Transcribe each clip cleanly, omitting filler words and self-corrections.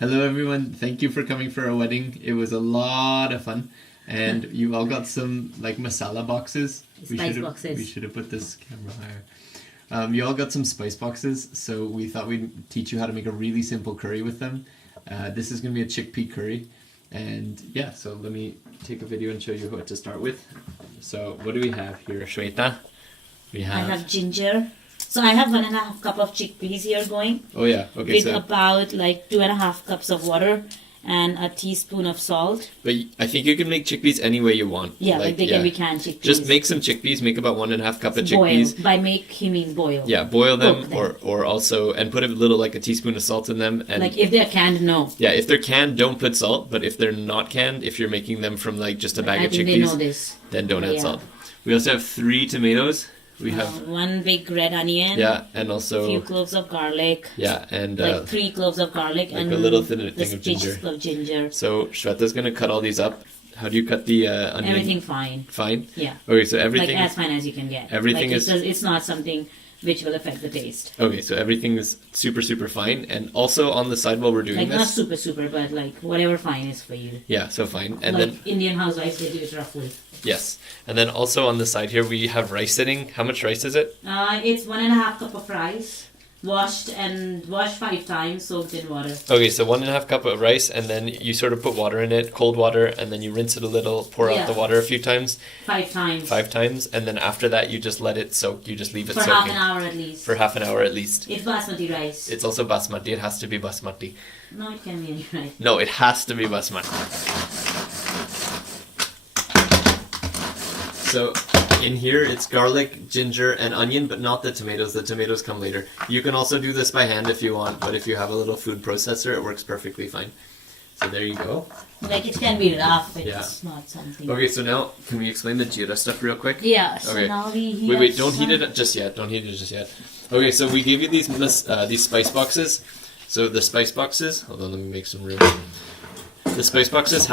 Hello everyone, thank you for coming for our wedding. It was a lot of fun. And you all got some like masala boxes. Spice boxes. We should have put this camera higher. You all got some spice boxes, so we thought we'd teach you how to make a really simple curry with them. This is going to be a chickpea curry. And yeah, so let me take a video and show you what to start with. So what do we have here, Shweta? I have ginger. So I have 1.5 cup of chickpeas here going. Oh yeah, okay. With about like 2.5 cups of water and a teaspoon of salt. But I think you can make chickpeas any way you want. Yeah, like they can be canned chickpeas. Just make some chickpeas, make about 1.5 cup of chickpeas. Boil. By make, you mean boil. Yeah, boil them, or also, and put a little, like a teaspoon of salt in them. And like if they're canned, no. Yeah, if they're canned, don't put salt, but if they're not canned, if you're making them from like just a bag of chickpeas, they know this. Then don't add salt. We also have 3 tomatoes. We have 1 big red onion. Yeah, and also a few cloves of garlic. Yeah, and like 3 cloves of garlic, like and a little thin thing of ginger. So Shweta's gonna cut all these up. How do you cut the onion? Everything fine. Fine. Yeah. Okay, so everything like as fine as you can get. Everything like it's not something which will affect the taste. Okay, so everything is super fine, and also on the side while we're doing like this, not super, but like whatever fine is for you. Yeah, so fine, and like then Indian housewives, they do it roughly. Yes, and then also on the side here we have rice sitting. How much rice is it? It's 1.5 cup of rice. Washed 5 times, soaked in water. Okay, so 1.5 cup of rice, and then you sort of put water in it, cold water, and then you rinse it a little, pour out the water a few times. 5 times. 5 times, and then after that you just let it soak. You just leave it soaking. For half an hour at least. For half an hour at least. It's basmati rice. It's also basmati. It has to be basmati. No, it can be any rice. No, it has to be basmati. So in here it's garlic, ginger, and onion, but not the tomatoes. The tomatoes come later. You can also do this by hand if you want, but if you have a little food processor, it works perfectly fine. So there you go. Like it can be rough, it's not something. Okay, so now can we explain the jeera stuff real quick? Yeah. So now we heat. Wait, don't heat it just yet. Don't heat it just yet. Okay, so we gave you these spice boxes. So the spice boxes. Hold on, let me make some room. The spice boxes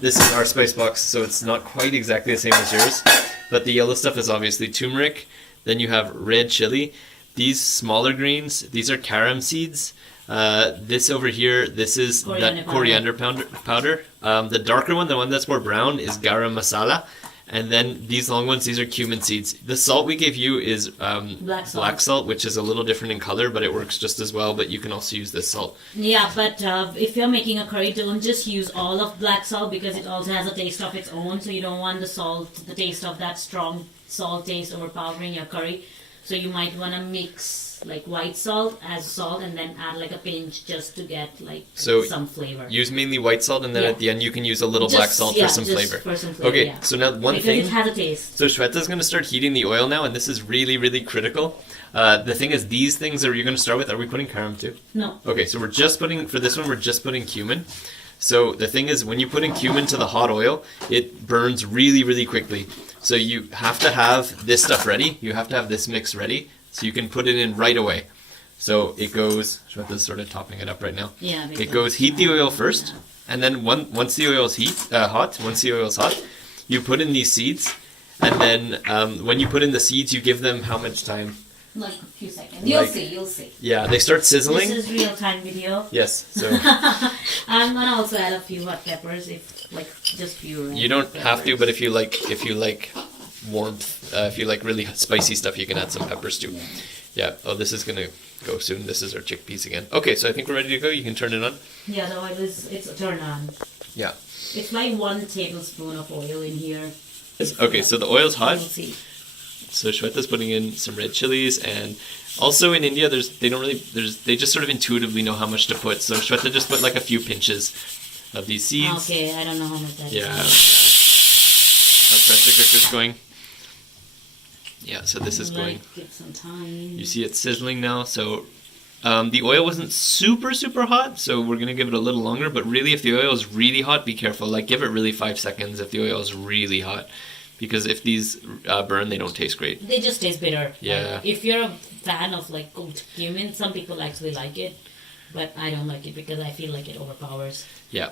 this is our spice box, so it's not quite exactly the same as yours, but the yellow stuff is obviously turmeric. Then you have red chili. These smaller greens, these are carom seeds. This over here, this is coriander powder. The darker one, the one that's more brown, is garam masala. And then these long ones, these are cumin seeds. The salt we gave you is black salt, which is a little different in color, but it works just as well. But you can also use this salt. Yeah, but if you're making a curry, don't just use all of black salt because it also has a taste of its own. So you don't want the taste of that strong salt taste overpowering your curry. So you might want to mix like white salt as salt and then add like a pinch just to get like some flavor. Use mainly white salt, and then at the end you can use a little black salt for some flavor. Okay, so now one thing. It has a taste. So Shweta's going to start heating the oil now, and this is really critical. The thing is, these things that you're going to start with, are we putting carom too? No. Okay, so we're just putting cumin. So the thing is, when you put in cumin to the hot oil, it burns really quickly. So you have to have this stuff ready. You have to have this mix ready, so you can put it in right away. So it goes. Shweta's sort of topping it up right now. Yeah. It goes. Heat the oil first, and then once the oil's hot, you put in these seeds, and then when you put in the seeds, you give them how much time? Like a few seconds. You'll see. Yeah, they start sizzling. This is real-time video. Yes. So I'm gonna also add a few hot peppers, just few. You don't have to, but if you like warmth, if you like really spicy stuff, you can add some peppers too. Yeah. Oh, this is gonna go soon. This is our chickpeas again. Okay, so I think we're ready to go. You can turn it on. Yeah, the oil it's turned on. Yeah. It's like 1 tablespoon of oil in here. Okay, so the oil's hot. We'll see. So Shweta's putting in some red chilies, and also in India, they just sort of intuitively know how much to put. So Shweta just put like a few pinches of these seeds. Okay, I don't know how much that is. Our pressure cooker's going. Yeah, so this is going. Give some time. You see it sizzling now. So the oil wasn't super hot, so we're gonna give it a little longer. But really, if the oil is really hot, be careful. Like give it really 5 seconds if the oil is really hot. Because if these burn, they don't taste great. They just taste bitter. Yeah. Like, if you're a fan of like cooked cumin, some people actually like it, but I don't like it because I feel like it overpowers. Yeah.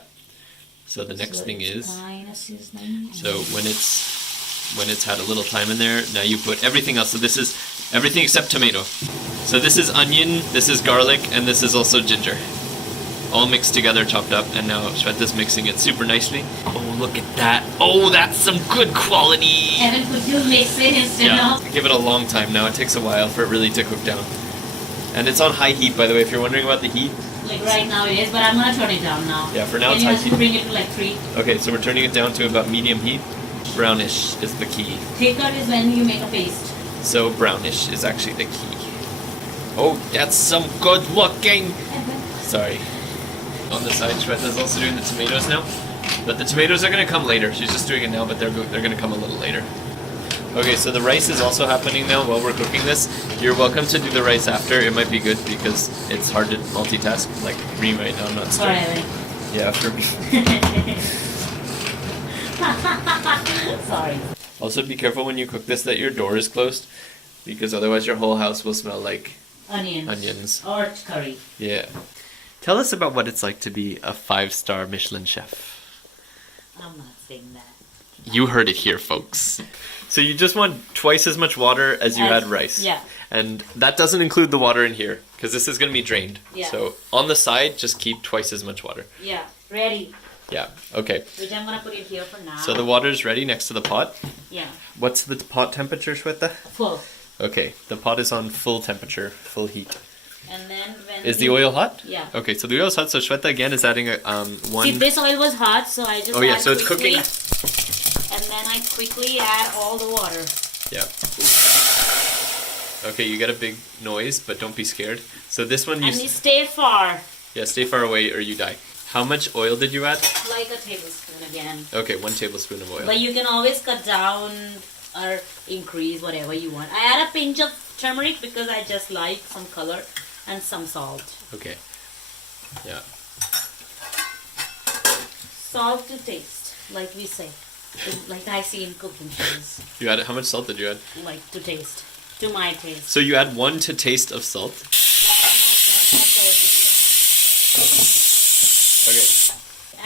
So the next thing is. Kind of sizzling. So when it's had a little time in there, now you put everything else. So this is everything except tomato. So this is onion, this is garlic, and this is also ginger. all mixed together, chopped up, and now Shweta's mixing it super nicely. Oh, look at that. Oh, that's some good quality. Evan, could you mix it instead of? Give it a long time now. It takes a while for it really to cook down. And it's on high heat, by the way, if you're wondering about the heat. Like right now it is, but I'm gonna turn it down now. Yeah, for now and it's you high have to heat. bring it to like 3. Okay, so we're turning it down to about medium heat. Brownish is the key. Thicker is when you make a paste. So brownish is actually the key. Oh, that's some good looking. Sorry. On the side, Shweta's also doing the tomatoes now. But the tomatoes are going to come later. She's just doing it now, but they're going to come a little later. Okay, so the rice is also happening now while we're cooking this. You're welcome to do the rice after. It might be good because it's hard to multitask. Like me right now, I'm not Sorry, starting. Evan. Yeah, for me. Sorry. Also, be careful when you cook this that your door is closed, because otherwise your whole house will smell like onions. Or curry. Yeah. Tell us about what it's like to be a 5-star Michelin chef. I'm not saying that. You heard it here, folks. So you just want twice as much water as you had rice. Yeah. And that doesn't include the water in here, because this is going to be drained. Yeah. So on the side, just keep twice as much water. Yeah. Ready. Yeah, okay. Which I'm gonna put it here for now. So the water's ready next to the pot. Yeah. What's the pot temperature, Shweta? Full. Okay, the pot is on full temperature, full heat. And then when Is the oil hot? Yeah. Okay, so the oil's hot, so Shweta again is adding a, one... See, this oil was hot, so I just Oh yeah, add so it's quickly, cooking. and then I quickly add all the water. Yeah. Okay, you get a big noise, but don't be scared. So this one And you stay far. Yeah, stay far away or you die. How much oil did you add? Like a tablespoon again. Okay, 1 tablespoon of oil. But you can always cut down or increase whatever you want. I add a pinch of turmeric because I just like some color, and some salt. Okay. Yeah. Salt to taste, like we say. Like I see in cooking shows. You added, how much salt did you add? Like to taste. To my taste. So you add 1 to taste of salt. Okay.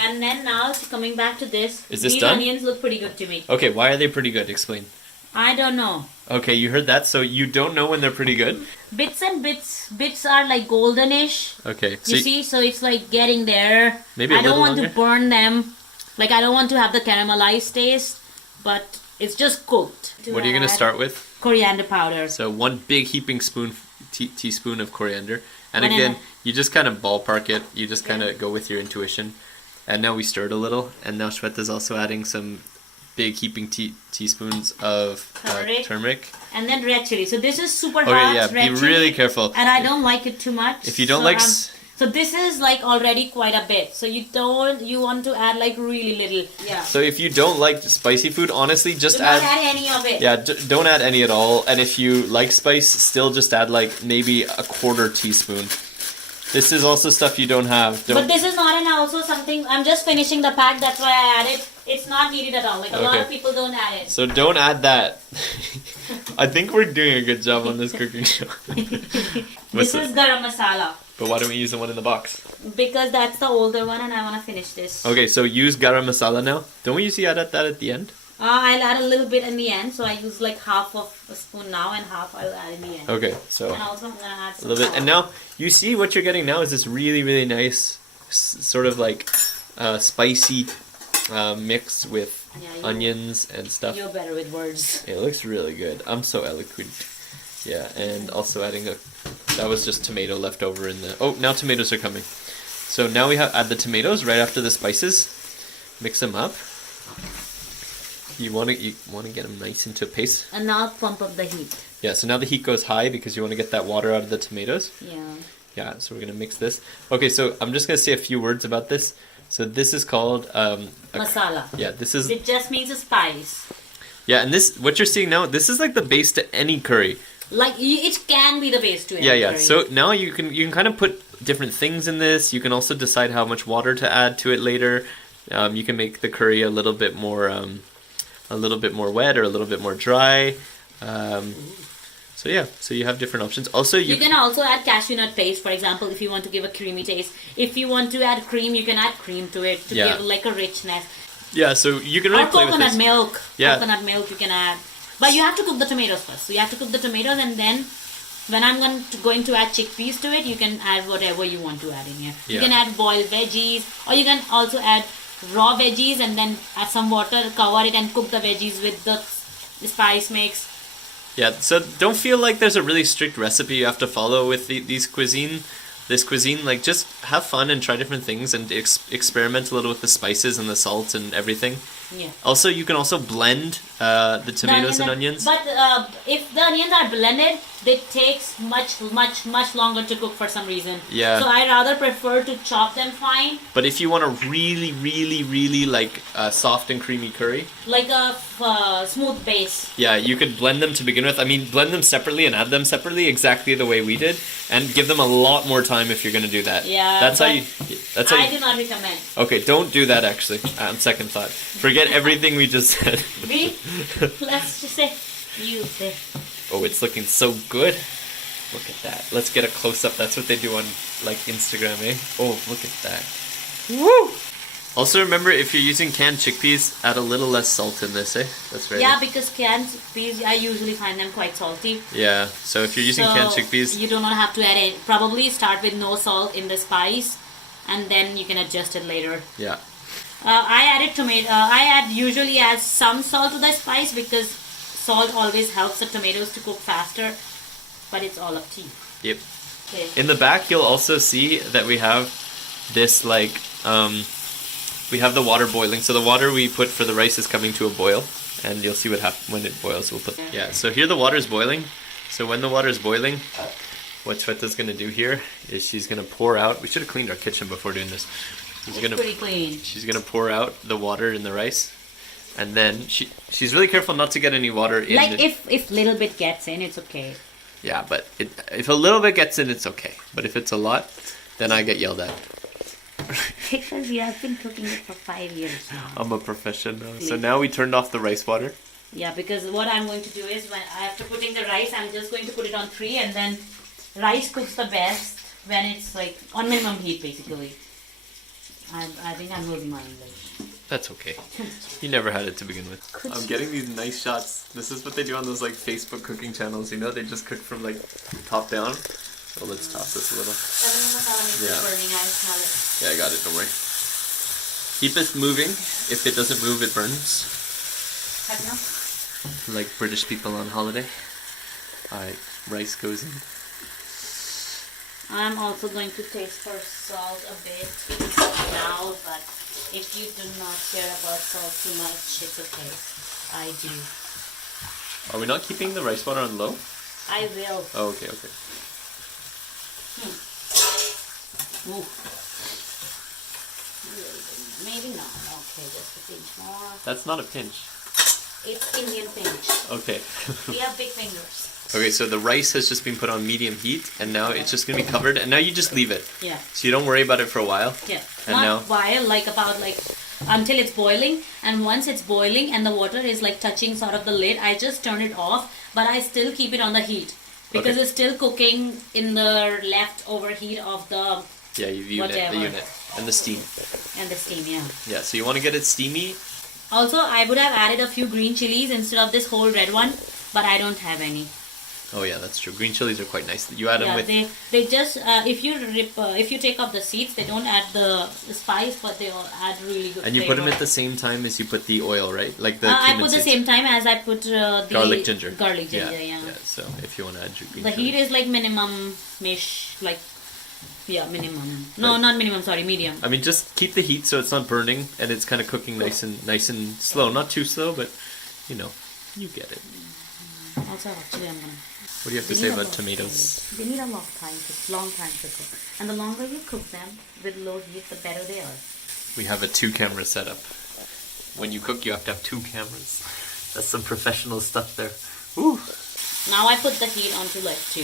And then now, coming back to this. Is this these done? onions look pretty good to me. Okay, why are they pretty good? Explain. I don't know. Okay, you heard that, so you don't know when they're pretty good? Bits and bits. Bits are like goldenish. Okay. So You see, so it's like getting there. Maybe a I don't little want longer? to burn them. Like I don't want to have the caramelized taste, but it's just cooked. what are you going to add start with? Coriander powder. So 1 big heaping teaspoon of coriander. And 1 again, and you just kind of ballpark it. You just kind of go with your intuition. And now we stirred a little. And now Shweta's also adding some big heaping teaspoons of turmeric. And then red chili. So this is super Okay, hot. yeah, red be chili, really careful. And I don't like it too much. If you don't so like... so this is like already quite a bit. So you want to add like really little. Yeah. So if you don't like spicy food, honestly, just Do not add... add any of it. Yeah, don't add any at all. And if you like spice, still just add like maybe a 1/4 teaspoon. This is also stuff you don't have. But this is not also something, I'm just finishing the pack, that's why I added. It's not needed at all. Like a lot Okay. of people don't add it. So don't add that. I think we're doing a good job on this cooking show. This is garam masala. But why don't we use the one in the box? Because that's the older one and I want to finish this. Okay, so use garam masala now. Don't we usually add that at the end? I'll add a little bit in the end. So I use like half of a spoon now and half I'll add in the end. Okay, so And also I'm going to add a some little bit. salt. And now you see what you're getting now is this really, really nice sort of like spicy mix with onions and stuff. You're better with words. It looks really good. I'm so eloquent. Yeah, and also adding that was just tomato left over in the... Oh, now tomatoes are coming. So now we add the tomatoes right after the spices. Mix them up. You want to get them nice into a paste. And now pump up the heat. Yeah, so now the heat goes high because you want to get that water out of the tomatoes. Yeah. Yeah, so we're going to mix this. Okay, so I'm just going to say a few words about this. So this is called... Masala. Yeah, this is... It just means a spice. Yeah, and this, what you're seeing now, this is like the base to any curry. Like it can be the base to any Yeah. curry. So now you can kind of put different things in this. You can also decide how much water to add to it later. You can make the curry a little bit more wet or a little bit more dry. So yeah, so you have different options. Also, you can also add cashew nut paste, for example, if you want to give a creamy taste. If you want to add cream, you can add cream to it to give like a richness. Yeah, so you can really or play with this. coconut milk. Yeah. Coconut milk you can add. But you have to cook the tomatoes first. So you have to cook the tomatoes and then when I'm going to add chickpeas to it, you can add whatever you want to add in here. You can add boiled veggies, or you can also add raw veggies and then add some water, cover it, and cook the veggies with the spice mix. Yeah, so don't feel like there's a really strict recipe you have to follow with this cuisine. Like, just have fun and try different things and experiment a little with the spices and the salt and everything. Yeah. Also, you can also blend the tomatoes and onions. But if the onions are blended, it takes much longer to cook for some reason. Yeah. So I rather prefer to chop them fine. But if you want a really like soft and creamy curry, like a smooth base. yeah, you could blend them to begin with. I mean, blend them separately and add them separately, exactly the way we did, and give them a lot more time if you're gonna do that. Yeah. That's how you. I do not recommend. Okay, don't do that. Actually, on second thought, forget everything we just said. Let's just say you there. Oh, it's looking so good. Look at that. Let's get a close up. That's what they do on like Instagram, eh? Oh, look at that. Woo! Also remember, if you're using canned chickpeas, add a little less salt in this, eh? That's right. Yeah, because canned chickpeas, I usually find them quite salty. Yeah, so if you're using canned chickpeas, you do not have to add it. Probably start with no salt in the spice, and then you can adjust it later. Yeah. I add usually add some salt to the spice because salt always helps the tomatoes to cook faster, but it's all up to you. Yep. Okay. In the back, you'll also see that we have this like we have the water boiling. So the water we put for the rice is coming to a boil, and you'll see what happens when it boils. We'll put So here the water is boiling. So when the water is boiling, what Shweta's gonna do here is she's gonna pour out. We should have cleaned our kitchen before doing this. Pretty clean. She's gonna pour out the water in the rice, and then she's really careful not to get any water in. Like if little bit gets in, it's okay. Yeah, but if a little bit gets in, it's okay. But if it's a lot, then I get yelled at. Because you have been cooking it for 5 years now. I'm a professional. So now we turned off the rice water. Yeah, because what I'm going to do is when after putting the rice, I'm just going to put it on 3, and then rice cooks the best when it's like on minimum heat, basically. I think I'm losing my English. That's okay. You never had it to begin with. I'm getting these nice shots. This is what they do on those like Facebook cooking channels. You know, they just cook from like top down. So let's toss this a little. Yeah. Burning, I smell it. Yeah, I got it. Don't worry. Keep it moving. If it doesn't move, it burns. Like British people on holiday. Alright, rice goes in. I'm also going to taste for salt a bit now, but if you do not care about salt too much, it's okay. I do. Are we not keeping the rice water on low? I will. Oh, okay. Ooh. Maybe not. Okay, just a pinch more. That's not a pinch. It's Indian pinch. Okay. We have big fingers. Okay, so the rice has just been put on medium heat, and now it's just going to be covered, and now you just leave it. Yeah. So you don't worry about it for a while. Yeah. And Not now? while, like about like until it's boiling, and once it's boiling and the water is like touching sort of the lid, I just turn it off, but I still keep it on the heat because it's still cooking in the leftover heat of the the unit, and the steam. And the steam, yeah. Yeah, so you want to get it steamy. Also, I would have added a few green chilies instead of this whole red one, but I don't have any. Oh yeah, that's true. Green chilies are quite nice. You add them with. They just if you take off the seeds, they don't add the spice, but they all add really good. And you put them at the same time as you put the oil, right? Like the. I put the same time as I put the garlic ginger. Garlic ginger, yeah. Yeah. So if you want to add your green. The heat is like minimum-ish, like. Yeah, minimum. No, not minimum. Sorry, medium. I mean, just keep the heat so it's not burning and it's kind of cooking nice and slow. Not too slow, but you know, you get it. Also, actually, I'm gonna. What do you have to say about tomatoes? They need a long time to cook, and the longer you cook them with low heat, the better they are. We have a 2-camera setup. When you cook, you have to have 2 cameras. That's some professional stuff there. Ooh. Now I put the heat onto like 2.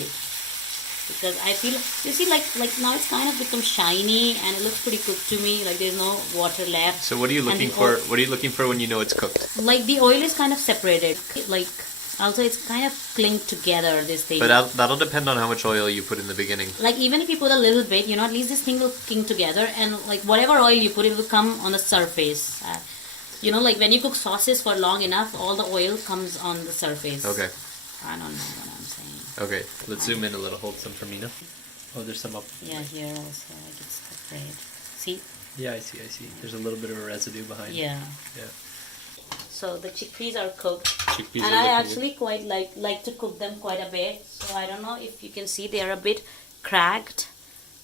Because I feel, you see, like now it's kind of become shiny and it looks pretty cooked to me. Like there's no water left. So what are you looking for? What are you looking for when you know it's cooked? Like the oil is kind of separated. Like also it's kind of clinked together. This thing. But that'll depend on how much oil you put in the beginning. Like even if you put a little bit, at least this thing will cling together, and like whatever oil you put, it will come on the surface. Like when you cook sauces for long enough, all the oil comes on the surface. Okay. I don't know what I'm saying. Okay, let's zoom in a little. Hold some for Mina. Oh, there's some up. Yeah, here also, like it's separate. See? Yeah, I see. There's a little bit of a residue behind. Yeah. Yeah. So the chickpeas are cooked. Chickpeas And are I looking actually quite like to cook them quite a bit. So I don't know if you can see they are a bit cracked.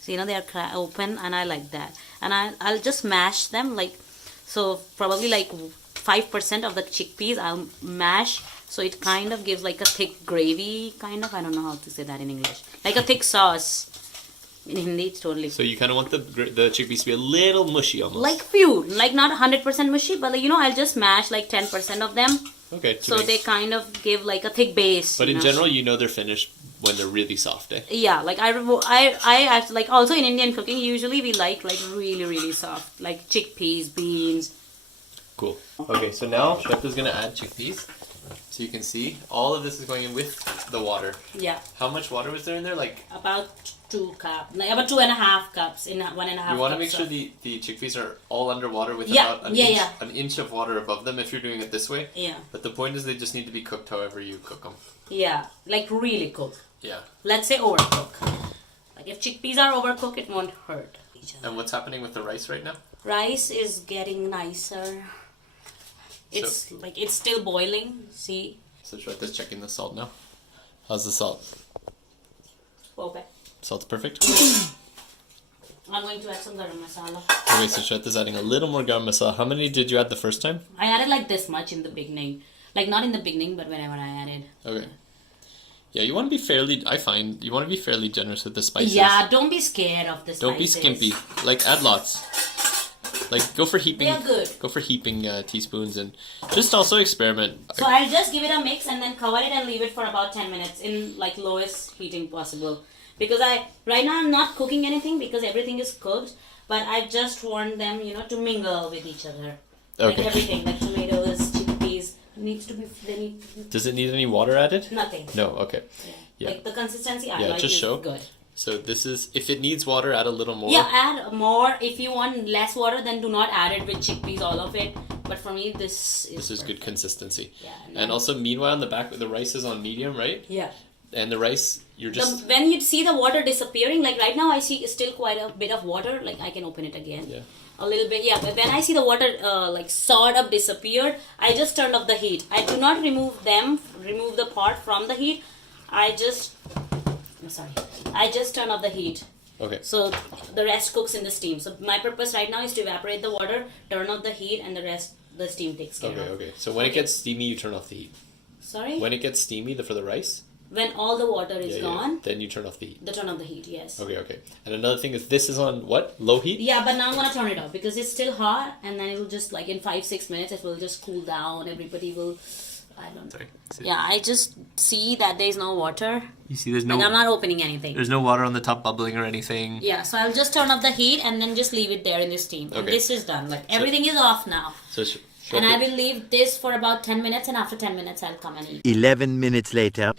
So they are open, and I like that. And I'll just mash them so probably like 5% of the chickpeas I'll mash, so it kind of gives like a thick gravy kind of. I don't know how to say that in English. Like a thick sauce. In Hindi, it's totally. So you kind of want the chickpeas to be a little mushy almost. Like few, like not 100% mushy, but I'll just mash like 10% of them. Okay. So they kind of give like a thick base. But in general, they're finished when they're really soft, eh? Yeah, like I like also in Indian cooking, usually we like really, really soft, like chickpeas, beans. Cool. Okay, so now Shweta's gonna add chickpeas. So you can see all of this is going in with the water. Yeah. How much water was there in there? Like about 2 cups, like about 2.5 cups in 1.5. You want to make sure the chickpeas are all underwater with about an inch of water above them if you're doing it this way. Yeah. But the point is they just need to be cooked however you cook them. Yeah, like really cooked. Yeah. Let's say overcook. Like if chickpeas are overcooked, it won't hurt. And what's happening with the rice right now? Rice is getting nicer. It's it's still boiling. See. So Shweta's checking the salt now. How's the salt? Okay. Salt's perfect. I'm going to add some garam masala. Okay, so Shweta's adding a little more garam masala. How many did you add the first time? I added like this much in the beginning. Like not in the beginning, but whenever I added. Okay. Yeah, you want to be fairly generous with the spices. Yeah, don't be scared of the spices. Don't be skimpy. Like add lots. Like go for heaping. They're good. Go for heaping teaspoons and just also experiment. So I'll just give it a mix and then cover it and leave it for about 10 minutes in like lowest heating possible. Because right now I'm not cooking anything because everything is cooked, but I just want them, to mingle with each other. Okay. Like everything, like tomatoes, chickpeas, Does it need any water added? Nothing. No. Okay. Yeah. Like the consistency I like just is show. good. So this is, if it needs water, add a little more. Yeah, add more. If you want less water, then do not add it with chickpeas, all of it. But for me, this is good consistency. Yeah. And also, meanwhile, in the back, the rice is on medium, right? Yeah. And the rice, you're just... when you see the water disappearing, like right now I see still quite a bit of water. Like I can open it again. Yeah. A little bit, yeah. But when I see the water like sort of disappeared, I just turned off the heat. I do not remove the pot from the heat. I just turn off the heat. Okay. So the rest cooks in the steam. So my purpose right now is to evaporate the water, turn off the heat, and the rest the steam takes care of. Okay. So when it gets steamy, you turn off the heat. Sorry? When it gets steamy for the rice? When all the water is gone. Then you turn off the heat. Turn off the heat, yes. Okay. And another thing is this is on what? Low heat? Yeah, but now I'm gonna turn it off because it's still hot, and then it will just like in 5-6 minutes it will just cool down. Everybody will. I don't know. Sorry. Yeah, I just see that there's no water. You see, there's no. And I'm not opening anything. There's no water on the top bubbling or anything. Yeah, so I'll just turn off the heat and then just leave it there in the steam. Okay. And this is done. Like everything is off now. So. And I will leave this for about 10 minutes, and after 10 minutes I'll come and eat. 11 minutes later.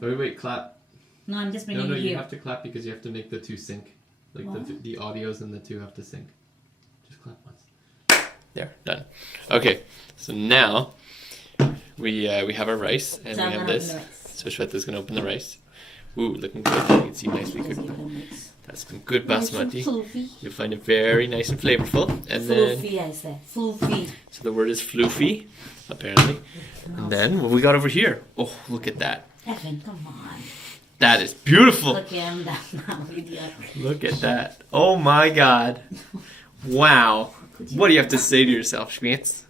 Wait, clap. No, I'm just bringing it here. No, you have to clap because you have to make the two sync. Like the audios and the two have to sync. Just clap once. There, done. Okay, so now we have our rice and we have this. So Shweta's gonna open the rice. Ooh, looking good. You can see nicely cooked. That's some good basmati. You'll find it very nice and flavorful. And floofy, I said. Floofy. So the word is floofy, apparently. And then what we got over here? Oh, look at that. Evan, come on. That is beautiful. Look at that now, idiot. Look at that. Oh my God. Wow. What do you have to say to yourself, Schmitz?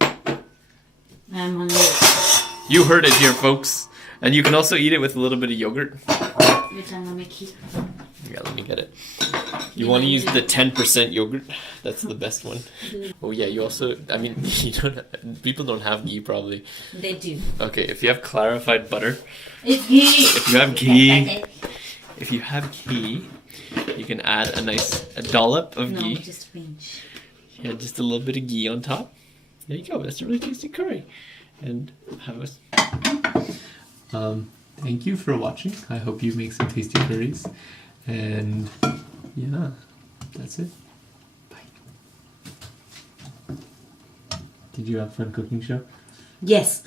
I'm hungry. You heard it here, folks. And you can also eat it with a little bit of yogurt. Which I'm gonna make here. Yeah, let me get it. You want to use the 10% yogurt. That's the best one. Oh yeah, you also, people don't have ghee probably. They do. Okay, if you have clarified butter. It's ghee. If you have ghee, you can add a dollop of ghee. No, just a pinch. Yeah, just a little bit of ghee on top. There you go. That's a really tasty curry. And have us. Thank you for watching. I hope you make some tasty curries. And yeah, that's it. Bye. Did you have fun cooking, Show? Yes.